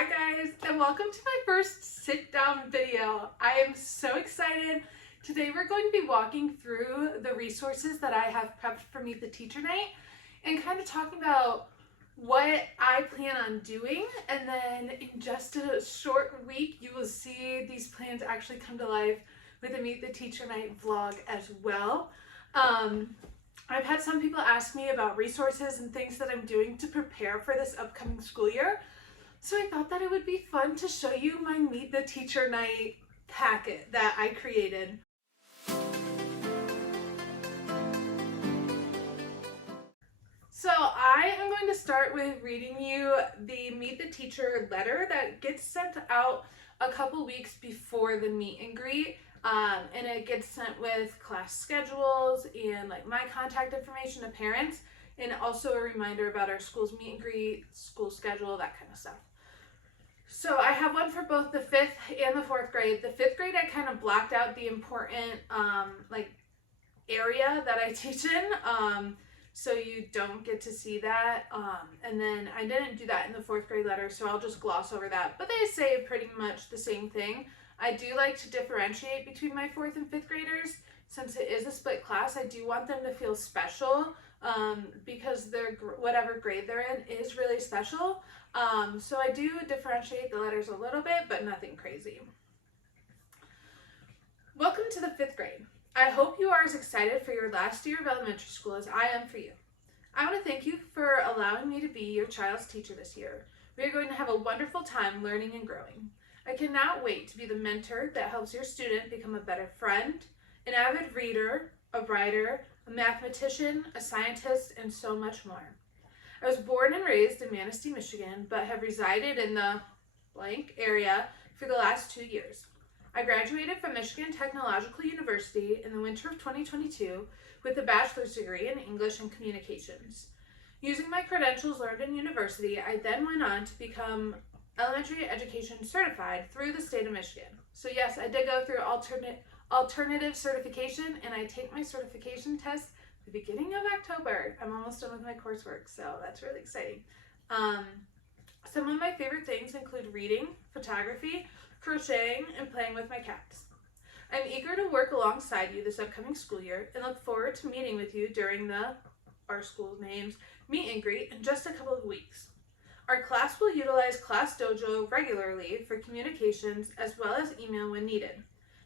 Hi guys, and welcome to my first sit down video. I am so excited. Today we're going to be walking through the resources that I have prepped for Meet the Teacher Night and kind of talking about what I plan on doing, and then in just a short week you will see these plans actually come to life with a Meet the Teacher Night vlog as well. I've had some people ask me about resources and things that I'm doing to prepare for this upcoming school year. So I thought that it would be fun to show you my Meet the Teacher Night packet that I created. So I am going to start with reading you the Meet the Teacher letter that gets sent out a couple weeks before the meet and greet. And it gets sent with class schedules and like my contact information to parents, and also a reminder about our school's meet and greet, school schedule, that kind of stuff. So I have one for both the 5th and the 4th grade. The 5th grade, I kind of blocked out the important area that I teach in, so you don't get to see that. And then I didn't do that in the 4th grade letter, so I'll just gloss over that. But they say pretty much the same thing. I do like to differentiate between my 4th and 5th graders. Since it is a split class, I do want them to feel special because whatever grade they're in is really special. So I do differentiate the letters a little bit, but nothing crazy. Welcome to the 5th grade. I hope you are as excited for your last year of elementary school as I am for you. I want to thank you for allowing me to be your child's teacher this year. We are going to have a wonderful time learning and growing. I cannot wait to be the mentor that helps your student become a better friend, an avid reader, a writer, a mathematician, a scientist, and so much more. I was born and raised in Manistee, Michigan, but have resided in the blank area for the last 2 years. I graduated from Michigan Technological University in the winter of 2022 with a bachelor's degree in English and Communications. Using my credentials learned in university, I then went on to become elementary education certified through the state of Michigan. So yes, I did go through alternative certification, and I take my certification test the beginning of October. I'm almost done with my coursework, so that's really exciting. Some of my favorite things include reading, photography, crocheting, and playing with my cats. I'm eager to work alongside you this upcoming school year and look forward to meeting with you during our school names meet and greet in just a couple of weeks. Our class will utilize Class Dojo regularly for communications as well as email when needed.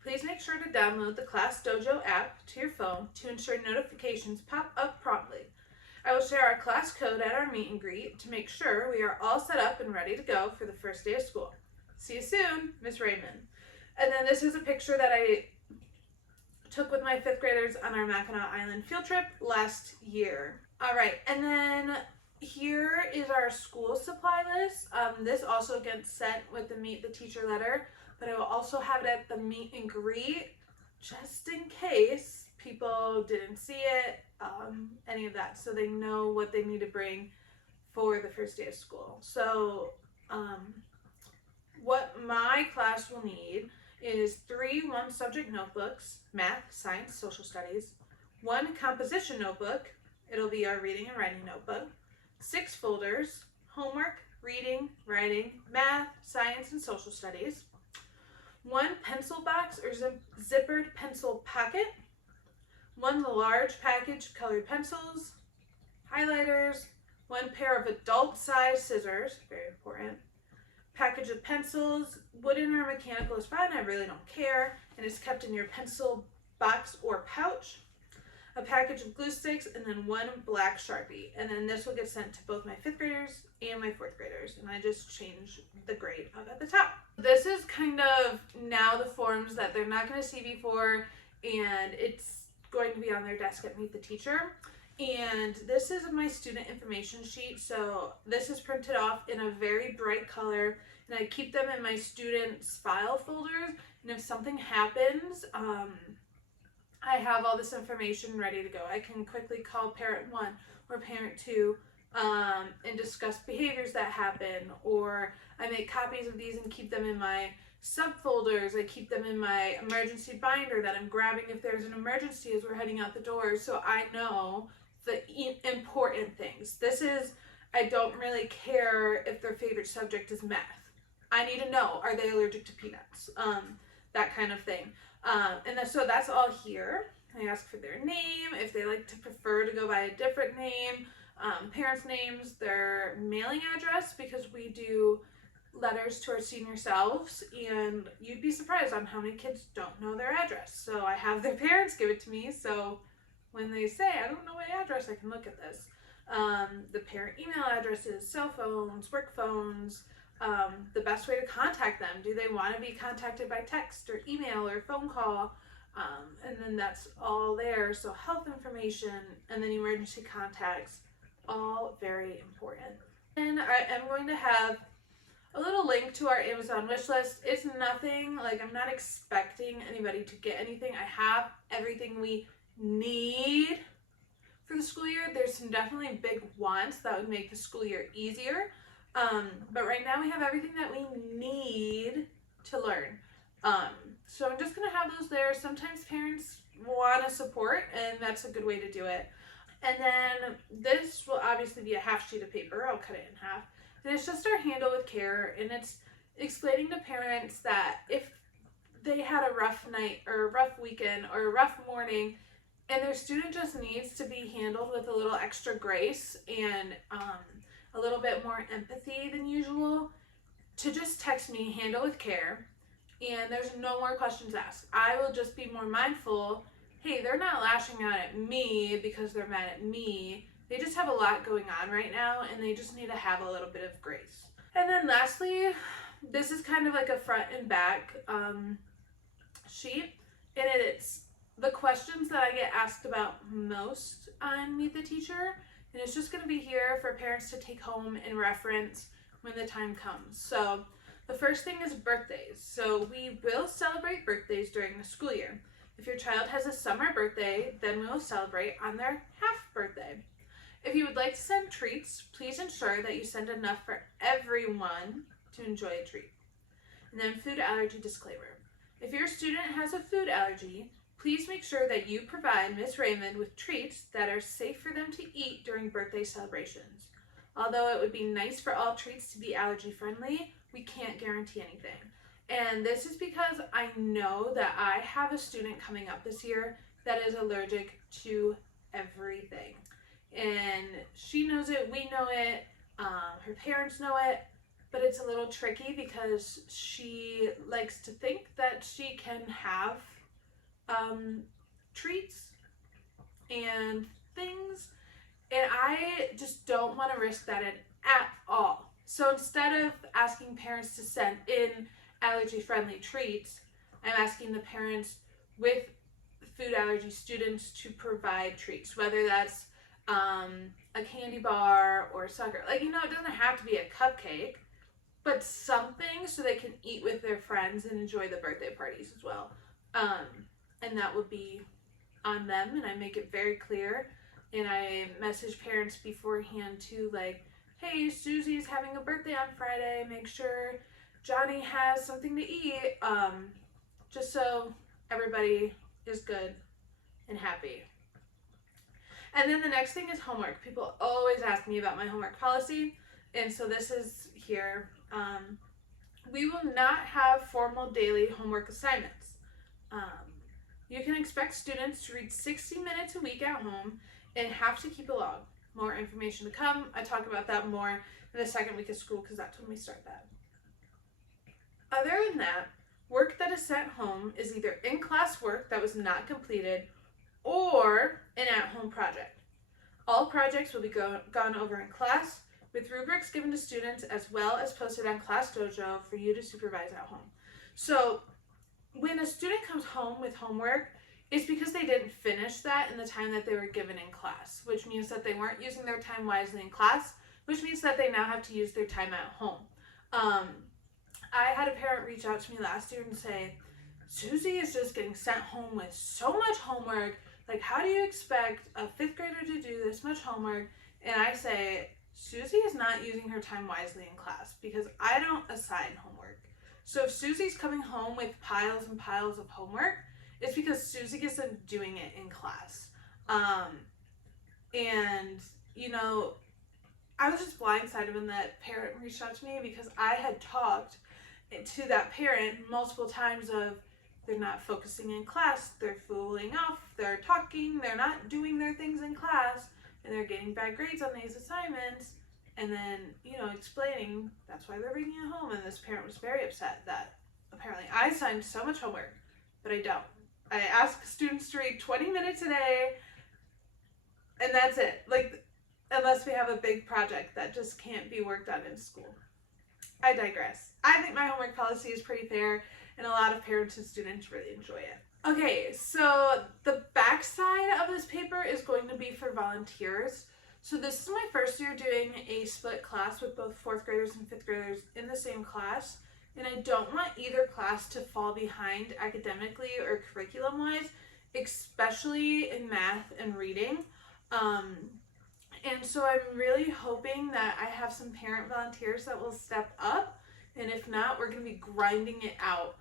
Please make sure to download the Class Dojo app to your phone to ensure notifications pop up promptly. I will share our class code at our meet and greet to make sure we are all set up and ready to go for the first day of school. See you soon, Miss Raymond. And then this is a picture that I took with my 5th graders on our Mackinac Island field trip last year. All right, and then here is our school supply list. This also gets sent with the Meet the Teacher letter, but I will also have it at the meet and greet just in case people didn't see it, any of that, so they know what they need to bring for the first day of school. So what my class will need is 3 one-subject notebooks, math, science, social studies, 1 composition notebook, it'll be our reading and writing notebook, 6 folders, homework, reading, writing, math, science, and social studies, 1 pencil box or zippered pencil packet, 1 large package of colored pencils, highlighters, 1 pair of adult-sized scissors, very important, package of pencils, wooden or mechanical is fine, I really don't care, and it's kept in your pencil box or pouch, a package of glue sticks, and then 1 black Sharpie. And then this will get sent to both my 5th graders and my 4th graders, and I just change the grade up at the top. This is kind of now the forms that they're not going to see before, and it's going to be on their desk at Meet the Teacher. And this is my student information sheet, so this is printed off in a very bright color, and I keep them in my students' file folders, and if something happens, I have all this information ready to go. I can quickly call parent 1 or parent 2 and discuss behaviors that happen, or I make copies of these and keep them in my subfolders. I keep them in my emergency binder that I'm grabbing if there's an emergency as we're heading out the door, so I know the important things. I don't really care if their favorite subject is math. I need to know, are they allergic to peanuts? That kind of thing. So that's all here. I ask for their name, if they like to prefer to go by a different name, parents' names, their mailing address, because we do letters to our senior selves, and you'd be surprised on how many kids don't know their address. So I have their parents give it to me, so when they say, I don't know my address, I can look at this. The parent email addresses, cell phones, work phones, the best way to contact them. Do they want to be contacted by text or email or phone call? And then that's all there. So health information and then emergency contacts, all very important. And I am going to have a little link to our Amazon wish list. It's nothing, like I'm not expecting anybody to get anything. I have everything we need for the school year. There's some definitely big wants that would make the school year easier. But right now we have everything that we need to learn. So I'm just going to have those there. Sometimes parents want to support, and that's a good way to do it. And then this will obviously be a half sheet of paper. I'll cut it in half. And it's just our handle with care, and it's explaining to parents that if they had a rough night or a rough weekend or a rough morning, and their student just needs to be handled with a little extra grace and a little bit more empathy than usual, to just text me, handle with care, and there's no more questions asked. I will just be more mindful, hey, they're not lashing out at me because they're mad at me. They just have a lot going on right now, and they just need to have a little bit of grace. And then lastly, this is kind of like a front and back sheet, and it's the questions that I get asked about most on Meet the Teacher, and it's just going to be here for parents to take home and reference when the time comes. So the first thing is birthdays. So we will celebrate birthdays during the school year. If your child has a summer birthday, then we will celebrate on their half birthday. If you would like to send treats, please ensure that you send enough for everyone to enjoy a treat. And then food allergy disclaimer. If your student has a food allergy, please make sure that you provide Ms. Raymond with treats that are safe for them to eat during birthday celebrations. Although it would be nice for all treats to be allergy friendly, we can't guarantee anything. And this is because I know that I have a student coming up this year that is allergic to everything. And she knows it, we know it, her parents know it, but it's a little tricky because she likes to think that she can have treats and things, and I just don't want to risk that at all. So instead of asking parents to send in allergy-friendly treats, I'm asking the parents with food allergy students to provide treats, whether that's a candy bar or sucker. Like, it doesn't have to be a cupcake, but something so they can eat with their friends and enjoy the birthday parties as well. And that would be on them, and I make it very clear. And I message parents beforehand too, like, hey, Susie's having a birthday on Friday. Make sure Johnny has something to eat, just so everybody is good and happy. And then the next thing is homework. People always ask me about my homework policy, and so this is here. We will not have formal daily homework assignments. You can expect students to read 60 minutes a week at home and have to keep a log. More information to come. I talk about that more in the second week of school because that's when we start that. Other than that, work that is sent home is either in-class work that was not completed or an at-home project. All projects will be gone over in class with rubrics given to students as well as posted on Class Dojo for you to supervise at home. So when a student comes home with homework, it's because they didn't finish that in the time that they were given in class, which means that they weren't using their time wisely in class, which means that they now have to use their time at home. I had a parent reach out to me last year and say, Susie is just getting sent home with so much homework. Like, how do you expect a fifth grader to do this much homework? And I say, Susie is not using her time wisely in class because I don't assign homework. So if Susie's coming home with piles and piles of homework, it's because Susie isn't doing it in class. And, I was just blindsided when that parent reached out to me because I had talked to that parent multiple times of they're not focusing in class, they're fooling off, they're talking, they're not doing their things in class, and they're getting bad grades on these assignments, and then, explaining that's why they're bringing it home. And this parent was very upset that apparently I assigned so much homework, but I don't. I ask students to read 20 minutes a day, and that's it. Like, unless we have a big project that just can't be worked on in school. I digress. I think my homework policy is pretty fair, and a lot of parents and students really enjoy it. Okay, so the back side of this paper is going to be for volunteers. So this is my first year doing a split class with both 4th graders and 5th graders in the same class, and I don't want either class to fall behind academically or curriculum-wise, especially in math and reading. And so I'm really hoping that I have some parent volunteers that will step up, and if not, we're going to be grinding it out.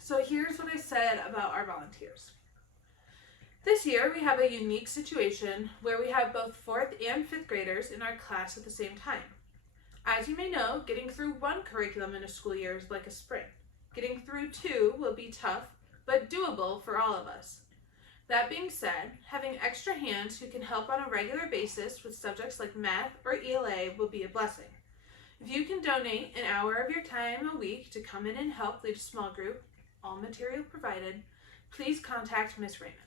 So here's what I said about our volunteers. This year we have a unique situation where we have both 4th and 5th graders in our class at the same time. As you may know, getting through one curriculum in a school year is like a sprint. Getting through 2 will be tough, but doable for all of us. That being said, having extra hands who can help on a regular basis with subjects like math or ELA will be a blessing. If you can donate an hour of your time a week to come in and help lead a small group, all material provided, please contact Ms. Raymond.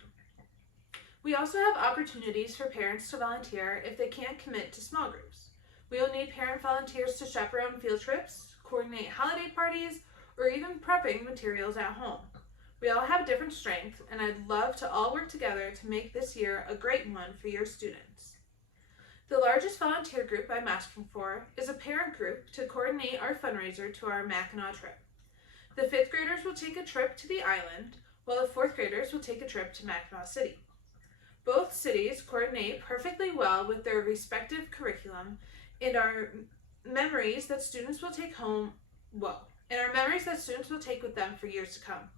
We also have opportunities for parents to volunteer if they can't commit to small groups. We will need parent volunteers to chaperone field trips, coordinate holiday parties, or even prepping materials at home. We all have different strengths, and I'd love to all work together to make this year a great one for your students. The largest volunteer group I'm asking for is a parent group to coordinate our fundraiser to our Mackinac trip. The 5th graders will take a trip to the island, while the 4th graders will take a trip to Mackinac City. Both cities coordinate perfectly well with their respective curriculum and our memories that students will take with them for years to come.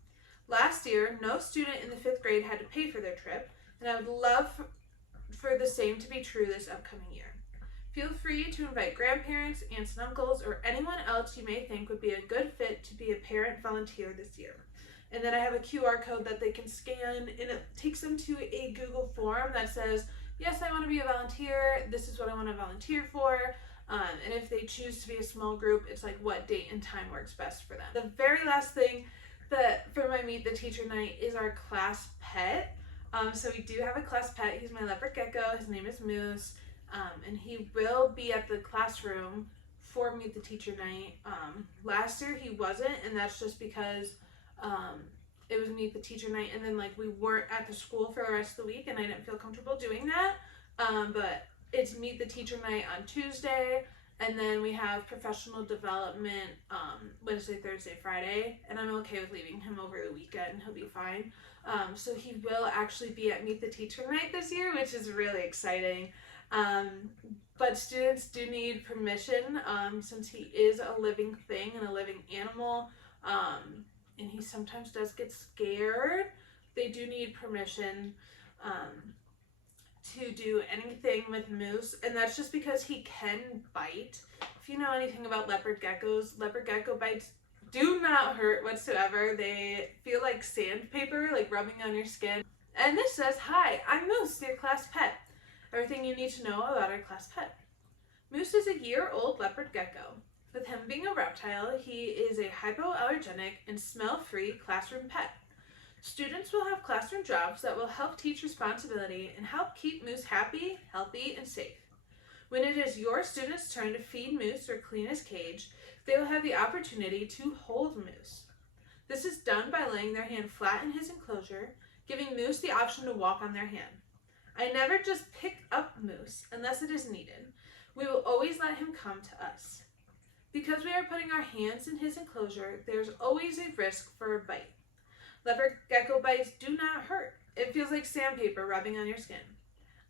Last year, no student in the 5th grade had to pay for their trip, and I would love for the same to be true this upcoming year. Feel free to invite grandparents, aunts and uncles, or anyone else you may think would be a good fit to be a parent volunteer this year. And then I have a QR code that they can scan, and it takes them to a Google form that says, yes, I want to be a volunteer, this is what I want to volunteer for, and if they choose to be a small group, it's like what date and time works best for them. The very last thing for my Meet the Teacher night is our class pet. So we do have a class pet. He's my leopard gecko. His name is Moose, and he will be at the classroom for Meet the Teacher night. Last year he wasn't, and that's just because it was Meet the Teacher night, and then we weren't at the school for the rest of the week, and I didn't feel comfortable doing that. But it's Meet the Teacher night on Tuesday, and then we have professional development Wednesday, Thursday, Friday, and I'm okay with leaving him over the weekend. He'll be fine. So he will actually be at Meet the Teacher night this year, which is really exciting. But students do need permission since he is a living thing and a living animal, and he sometimes does get scared. They do need permission to do anything with Moose, and that's just because he can bite. If you know anything about leopard geckos, leopard gecko bites do not hurt whatsoever. They feel like sandpaper, like rubbing on your skin. And this says, hi, I'm Moose, your class pet. Everything you need to know about our class pet. Moose is a year-old leopard gecko. With him being a reptile, he is a hypoallergenic and smell-free classroom pet. Students will have classroom jobs that will help teach responsibility and help keep Moose happy, healthy, and safe. When it is your student's turn to feed Moose or clean his cage, they will have the opportunity to hold Moose. This is done by laying their hand flat in his enclosure, giving Moose the option to walk on their hand. I never just pick up Moose unless it is needed. We will always let him come to us. Because we are putting our hands in his enclosure, there's always a risk for a bite. Leopard gecko bites do not hurt. It feels like sandpaper rubbing on your skin.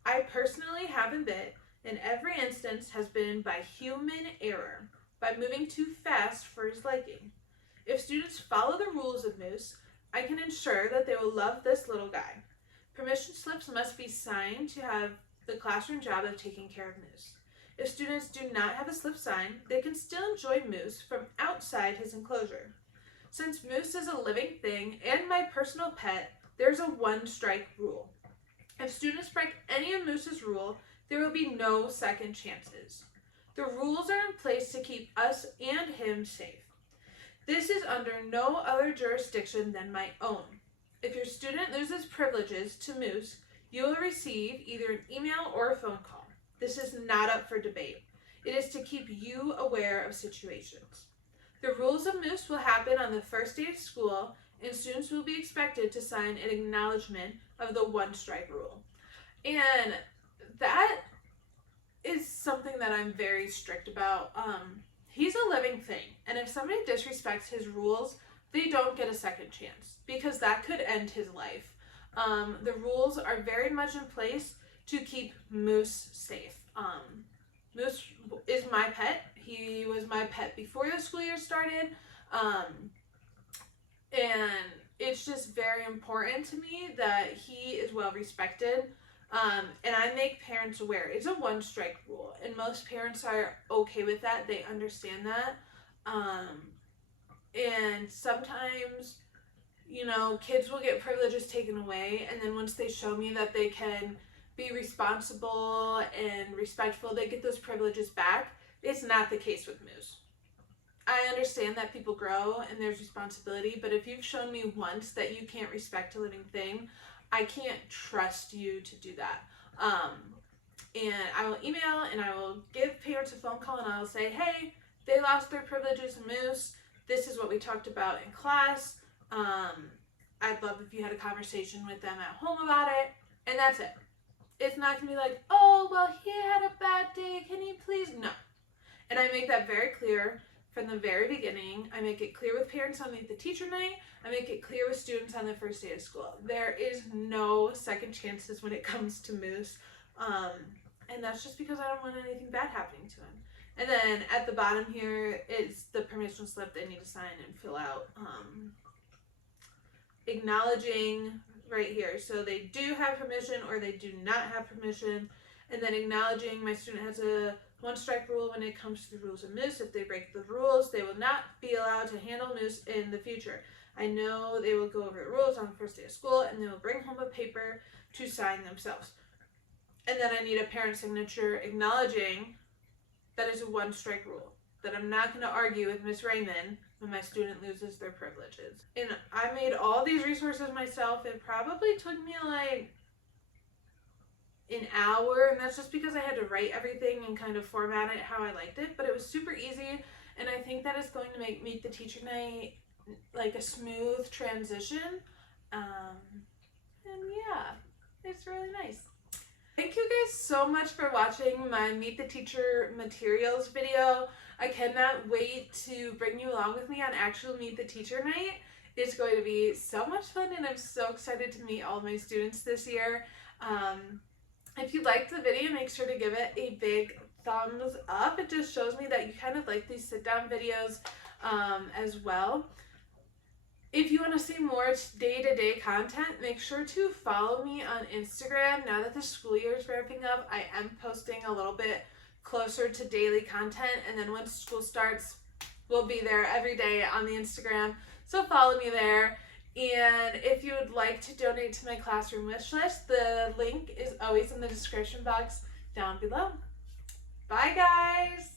I personally haven't bit, and every instance has been by human error, by moving too fast for his liking. If students follow the rules of Moose, I can ensure that they will love this little guy. Permission slips must be signed to have the classroom job of taking care of Moose. If students do not have a slip signed, they can still enjoy Moose from outside his enclosure. Since Moose is a living thing and my personal pet, there's a one-strike rule. If students break any of Moose's rule, there will be no second chances. The rules are in place to keep us and him safe. This is under no other jurisdiction than my own. If your student loses privileges to Moose, you will receive either an email or a phone call. This is not up for debate. It is to keep you aware of situations. The rules of Moose will happen on the first day of school, and students will be expected to sign an acknowledgement of the one-strike rule. And that is something that I'm very strict about. He's a living thing, and if somebody disrespects his rules, they don't get a second chance, because that could end his life. The rules are very much in place to keep Moose safe. Moose is my pet. He was my pet before the school year started. And it's just very important to me that he is well respected. And I make parents aware. It's a one-strike rule, and most parents are okay with that. They understand that. And sometimes, kids will get privileges taken away, and then once they show me that they can be responsible and respectful, they get those privileges back. It's not the case with Moose. I understand that people grow and there's responsibility, but if you've shown me once that you can't respect a living thing, I can't trust you to do that. And I will email and I will give parents a phone call and I will say, hey, they lost their privileges, Moose. This is what we talked about in class. I'd love if you had a conversation with them at home about it. And that's it. It's not going to be like, oh, well, he had a bad day. Can you please? No. And I make that very clear from the very beginning. I make it clear with parents on Meet the Teacher Night. I make it clear with students on the first day of school. There is no second chances when it comes to Moose. And that's just because I don't want anything bad happening to him. And then at the bottom here is the permission slip they need to sign and fill out. Acknowledging right here. So they do have permission or they do not have permission. And then acknowledging my student has a one-strike rule when it comes to the rules of Moose. If they break the rules, they will not be allowed to handle Moose in the future. I know they will go over the rules on the first day of school and they will bring home a paper to sign themselves. And then I need a parent signature acknowledging that is a one-strike rule, that I'm not going to argue with Miss Raymond when my student loses their privileges. And I made all these resources myself. It probably took me like an hour, and that's just because I had to write everything and kind of format it how I liked it, but it was super easy, and I think that is going to make Meet the Teacher Night like a smooth transition. And yeah, it's really nice. Thank you guys so much for watching my Meet the Teacher materials video. I cannot wait to bring you along with me on actual Meet the Teacher Night. It's going to be so much fun and I'm so excited to meet all my students this year. If you liked the video, make sure to give it a big thumbs up. It just shows me that you kind of like these sit-down videos as well. If you want to see more day-to-day content, make sure to follow me on Instagram. Now that the school year is wrapping up, I am posting a little bit closer to daily content, and then once school starts, we'll be there every day on the Instagram. So follow me there. And if you would like to donate to my classroom wish list, the link is always in the description box down below. Bye, guys!